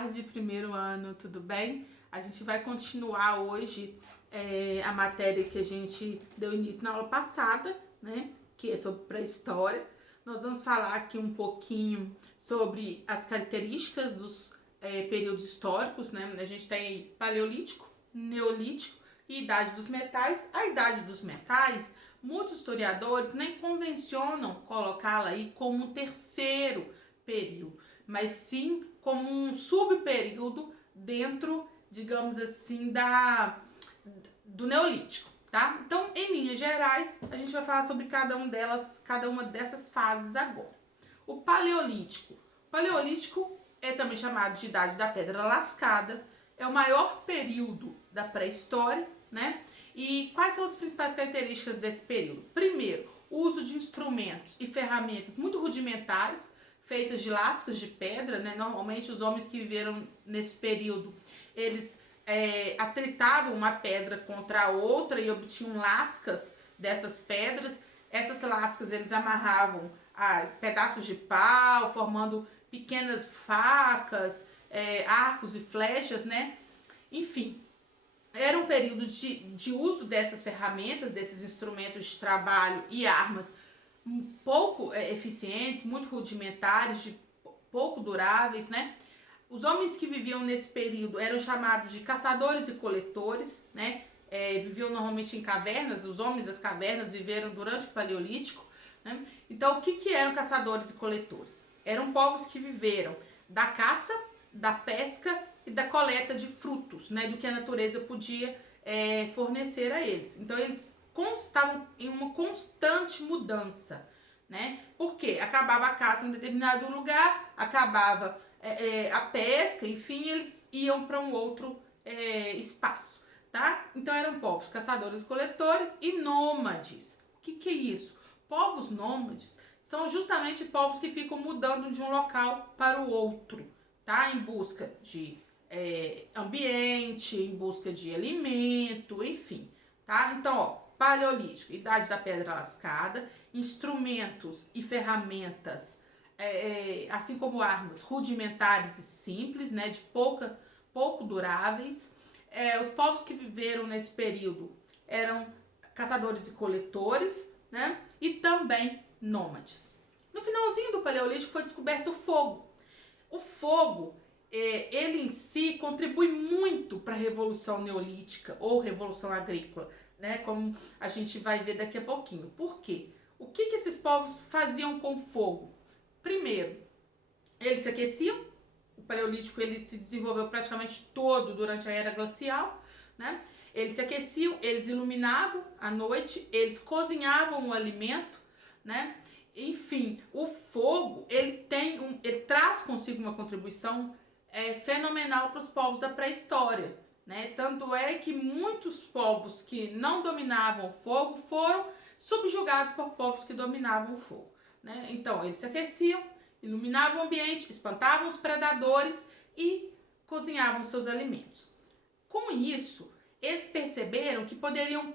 tarde, primeiro ano, tudo bem? A gente vai continuar hoje a matéria que a gente deu início na aula passada, né? Que é sobre pré-história. Nós vamos falar aqui um pouquinho sobre as características dos períodos históricos, né? A gente tem Paleolítico, Neolítico e Idade dos Metais. A Idade dos Metais, muitos historiadores nem convencionam colocá-la aí como um terceiro período, mas sim como um subperíodo dentro, digamos assim, do Neolítico, tá? Então, em linhas gerais, a gente vai falar sobre cada uma dessas fases agora. O Paleolítico. O Paleolítico é também chamado de Idade da Pedra Lascada, é o maior período da pré-história, né? E quais são as principais características desse período? Primeiro, o uso de instrumentos e ferramentas muito rudimentares, feitas de lascas de pedra, né? Normalmente os homens que viveram nesse período, eles atritavam uma pedra contra a outra e obtinham lascas dessas pedras. Essas lascas eles amarravam a pedaços de pau, formando pequenas facas, arcos e flechas, né? Enfim, era um período de uso dessas ferramentas, desses instrumentos de trabalho e armas pouco eficientes, muito rudimentares, pouco duráveis, né? Os homens que viviam nesse período eram chamados de caçadores e coletores, né? Viviam normalmente em cavernas, os homens das cavernas viveram durante o Paleolítico, né? Então, o que eram caçadores e coletores? Eram povos que viveram da caça, da pesca e da coleta de frutos, né? Do que a natureza podia fornecer a eles. Então, eles estavam em uma constante mudança, né? Porque acabava a caça em determinado lugar, acabava a pesca, enfim, eles iam para um outro espaço, tá? Então eram povos caçadores, coletores e nômades. O que é isso? Povos nômades são justamente povos que ficam mudando de um local para o outro, tá? Em busca de ambiente, em busca de alimento, enfim, tá? Então, ó, Paleolítico, Idade da Pedra Lascada, instrumentos e ferramentas, assim como armas rudimentares e simples, né, de pouco duráveis. Os povos que viveram nesse período eram caçadores e coletores, né, e também nômades. No finalzinho do Paleolítico foi descoberto o fogo. O fogo, ele em si contribui muito para a Revolução Neolítica ou Revolução Agrícola, né, como a gente vai ver daqui a pouquinho. Por quê? O que esses povos faziam com fogo? Primeiro, eles se aqueciam. O Paleolítico ele se desenvolveu praticamente todo durante a Era Glacial, né? Eles se aqueciam, eles iluminavam à noite, eles cozinhavam o alimento, né? Enfim, o fogo ele traz consigo uma contribuição fenomenal para os povos da pré-história, né? Tanto é que muitos povos que não dominavam o fogo foram subjugados por povos que dominavam o fogo, né? Então, eles se aqueciam, iluminavam o ambiente, espantavam os predadores e cozinhavam seus alimentos. Com isso, eles perceberam que poderiam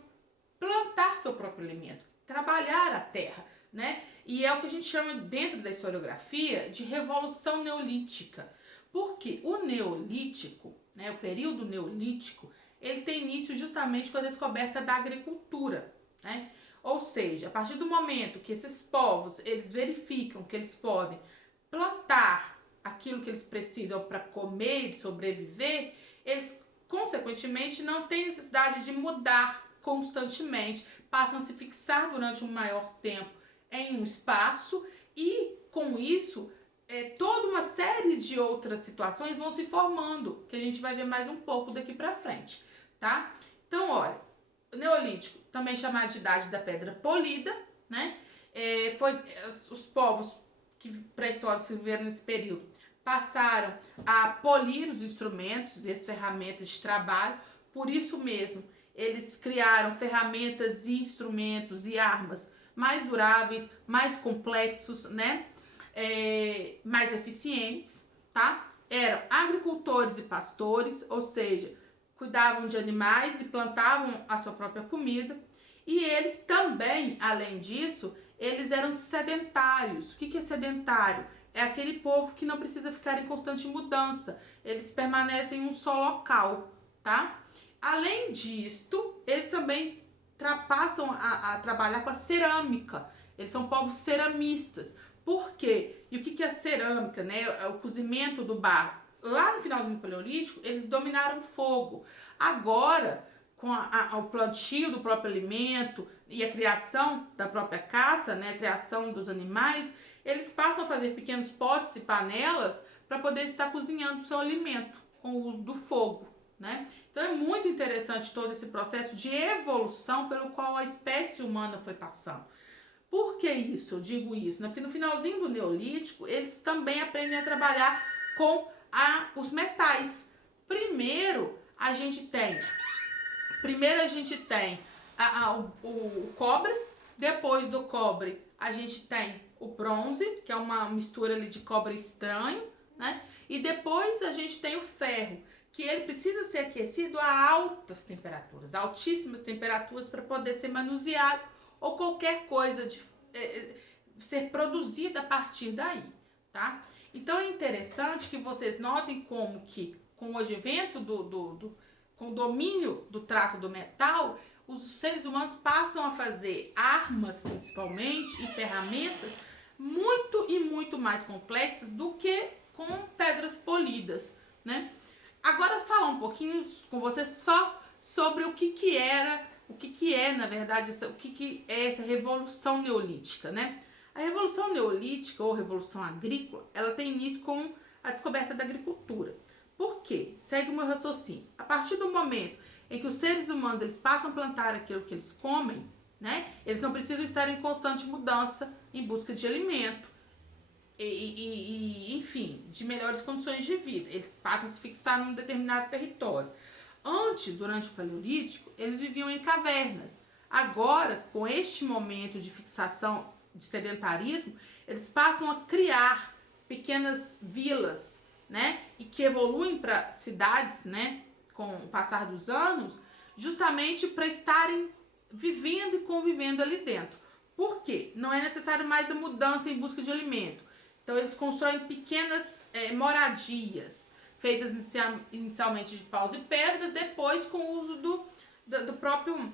plantar seu próprio alimento, trabalhar a terra, né? E é o que a gente chama dentro da historiografia de Revolução Neolítica. Porque o Neolítico, né, o período Neolítico, ele tem início justamente com a descoberta da agricultura, né? Ou seja, a partir do momento que esses povos, eles verificam que eles podem plantar aquilo que eles precisam para comer e sobreviver, eles, consequentemente, não têm necessidade de mudar constantemente, passam a se fixar durante um maior tempo em um espaço e, com isso, toda uma série de outras situações vão se formando, que a gente vai ver mais um pouco daqui para frente, tá? Então, olha, o Neolítico, também chamado de Idade da Pedra Polida, né? Os povos pré-históricos que viveram nesse período passaram a polir os instrumentos e as ferramentas de trabalho. Por isso mesmo, eles criaram ferramentas e instrumentos e armas mais duráveis, mais complexos, né? Mais eficientes, tá? Eram agricultores e pastores, ou seja, cuidavam de animais e plantavam a sua própria comida. E eles também, além disso, eles eram sedentários. O que é sedentário? é aquele povo que não precisa ficar em constante mudança. Eles permanecem em um só local, tá? Além disto, eles também passam a trabalhar com a cerâmica. Eles são povos ceramistas. Por quê? E o que é a cerâmica, né? É o cozimento do barro. Lá no finalzinho do Paleolítico, eles dominaram o fogo. Agora, com o plantio do próprio alimento e a criação da própria caça, né? A criação dos animais, eles passam a fazer pequenos potes e panelas para poder estar cozinhando o seu alimento com o uso do fogo, né? Então é muito interessante todo esse processo de evolução pelo qual a espécie humana foi passando. Por que isso? Eu digo isso, né? Porque no finalzinho do Neolítico, eles também aprendem a trabalhar com os metais. Primeiro a gente tem o cobre, depois do cobre a gente tem o bronze, que é uma mistura ali de cobre estranho, né? E depois a gente tem o ferro, que ele precisa ser aquecido a altas temperaturas, altíssimas temperaturas, para poder ser manuseado ou qualquer coisa de ser produzida a partir daí, tá? Então é interessante que vocês notem como que com o advento com o domínio do trato do metal, os seres humanos passam a fazer armas, principalmente, e ferramentas muito mais complexas do que com pedras polidas, né? Agora falar um pouquinho com você só sobre o que é, na verdade, o que é essa revolução neolítica, né? A revolução neolítica ou revolução agrícola, ela tem início com a descoberta da agricultura. Por quê? Segue o meu raciocínio. A partir do momento em que os seres humanos eles passam a plantar aquilo que eles comem, né? Eles não precisam estar em constante mudança em busca de alimento enfim, de melhores condições de vida. Eles passam a se fixar num determinado território. Antes, durante o Paleolítico, eles viviam em cavernas. Agora, com este momento de fixação de sedentarismo, eles passam a criar pequenas vilas, né? E que evoluem para cidades, né? Com o passar dos anos, justamente para estarem vivendo e convivendo ali dentro. Por quê? Não é necessário mais a mudança em busca de alimento. Então, eles constroem pequenas moradias, feitas inicialmente de paus e pedras, depois com o uso do próprio...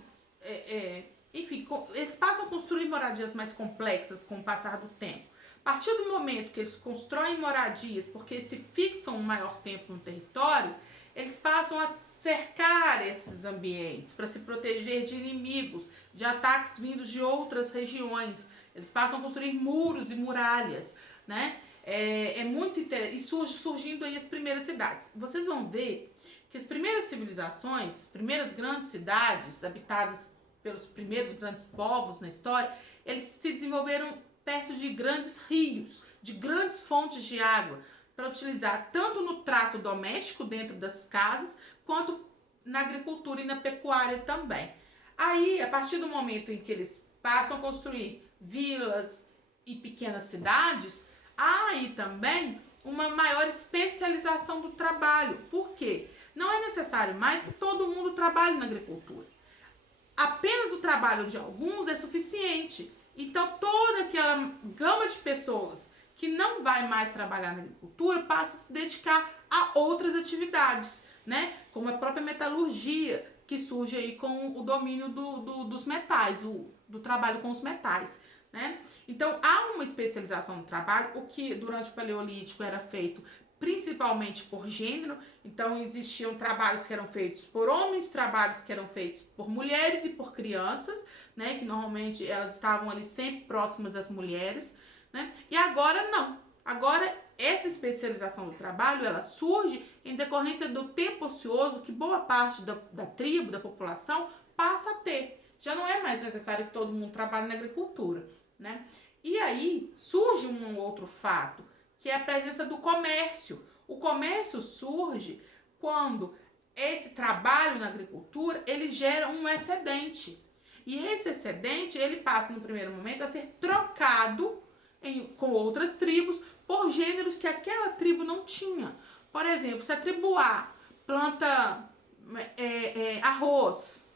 enfim, eles passam a construir moradias mais complexas com o passar do tempo. A partir do momento que eles constroem moradias, porque se fixam um maior tempo no território, eles passam a cercar esses ambientes para se proteger de inimigos, de ataques vindos de outras regiões. Eles passam a construir muros e muralhas, né? É muito interessante. E surgindo aí as primeiras cidades. Vocês vão ver que as primeiras civilizações, as primeiras grandes cidades habitadas pelos primeiros grandes povos na história, eles se desenvolveram perto de grandes rios, de grandes fontes de água, para utilizar tanto no trato doméstico dentro das casas, quanto na agricultura e na pecuária também. Aí, a partir do momento em que eles passam a construir vilas e pequenas cidades, há aí também uma maior especialização do trabalho. Por quê? Não é necessário mais que todo mundo trabalhe na agricultura. Apenas o trabalho de alguns é suficiente. Então, toda aquela gama de pessoas que não vai mais trabalhar na agricultura passa a se dedicar a outras atividades, né? Como a própria metalurgia, que surge aí com o domínio dos metais, do trabalho com os metais, né? Então, há uma especialização no trabalho, o que durante o Paleolítico era feito principalmente por gênero. Então, existiam trabalhos que eram feitos por homens, trabalhos que eram feitos por mulheres e por crianças, né? Que normalmente elas estavam ali sempre próximas das mulheres, né? E agora não. Agora, essa especialização do trabalho, ela surge em decorrência do tempo ocioso que boa parte da tribo, da população, passa a ter. Já não é mais necessário que todo mundo trabalhe na agricultura, né? E aí surge um outro fato, que é a presença do comércio. O comércio surge quando esse trabalho na agricultura, ele gera um excedente. E esse excedente, ele passa no primeiro momento a ser trocado com outras tribos por gêneros que aquela tribo não tinha. Por exemplo, se a tribo A planta arroz,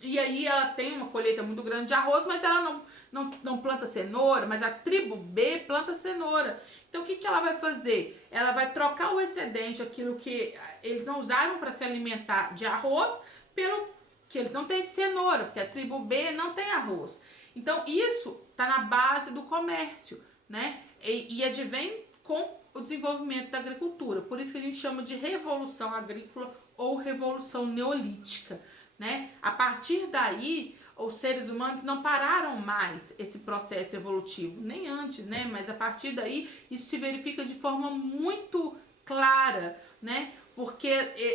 e aí ela tem uma colheita muito grande de arroz, mas ela não planta cenoura, mas a tribo B planta cenoura. Então, o que que ela vai fazer? Ela vai trocar o excedente, aquilo que eles não usaram para se alimentar de arroz, pelo que eles não têm de cenoura, porque a tribo B não tem arroz. Então, isso está na base do comércio, né? E advém com o desenvolvimento da agricultura. Por isso que a gente chama de revolução agrícola ou revolução neolítica, né? A partir daí, os seres humanos não pararam mais esse processo evolutivo, nem antes, né? Mas a partir daí, isso se verifica de forma muito clara, né? Porque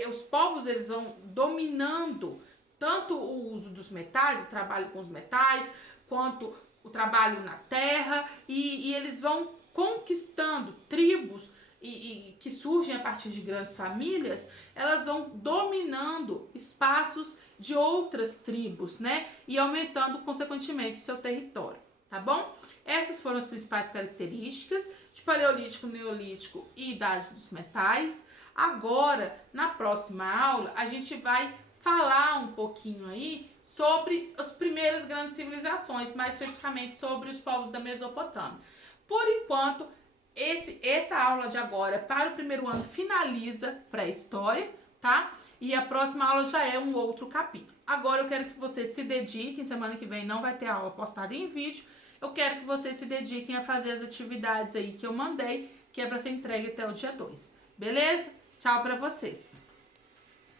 os povos, eles vão dominando tanto o uso dos metais, o trabalho com os metais, quanto o trabalho na terra, e eles vão conquistando tribos que surgem a partir de grandes famílias, elas vão dominando espaços de outras tribos, né? E aumentando, consequentemente, o seu território, tá bom? Essas foram as principais características de Paleolítico, Neolítico e Idade dos Metais. Agora, na próxima aula, a gente vai falar um pouquinho aí sobre as primeiras grandes civilizações, mais especificamente sobre os povos da Mesopotâmia. Por enquanto, essa aula de agora, para o primeiro ano, finaliza pré-história, tá? E a próxima aula já é um outro capítulo. Agora eu quero que vocês se dediquem, semana que vem não vai ter aula postada em vídeo, eu quero que vocês se dediquem a fazer as atividades aí que eu mandei, que é para ser entregue até o dia 2. Beleza? Tchau para vocês!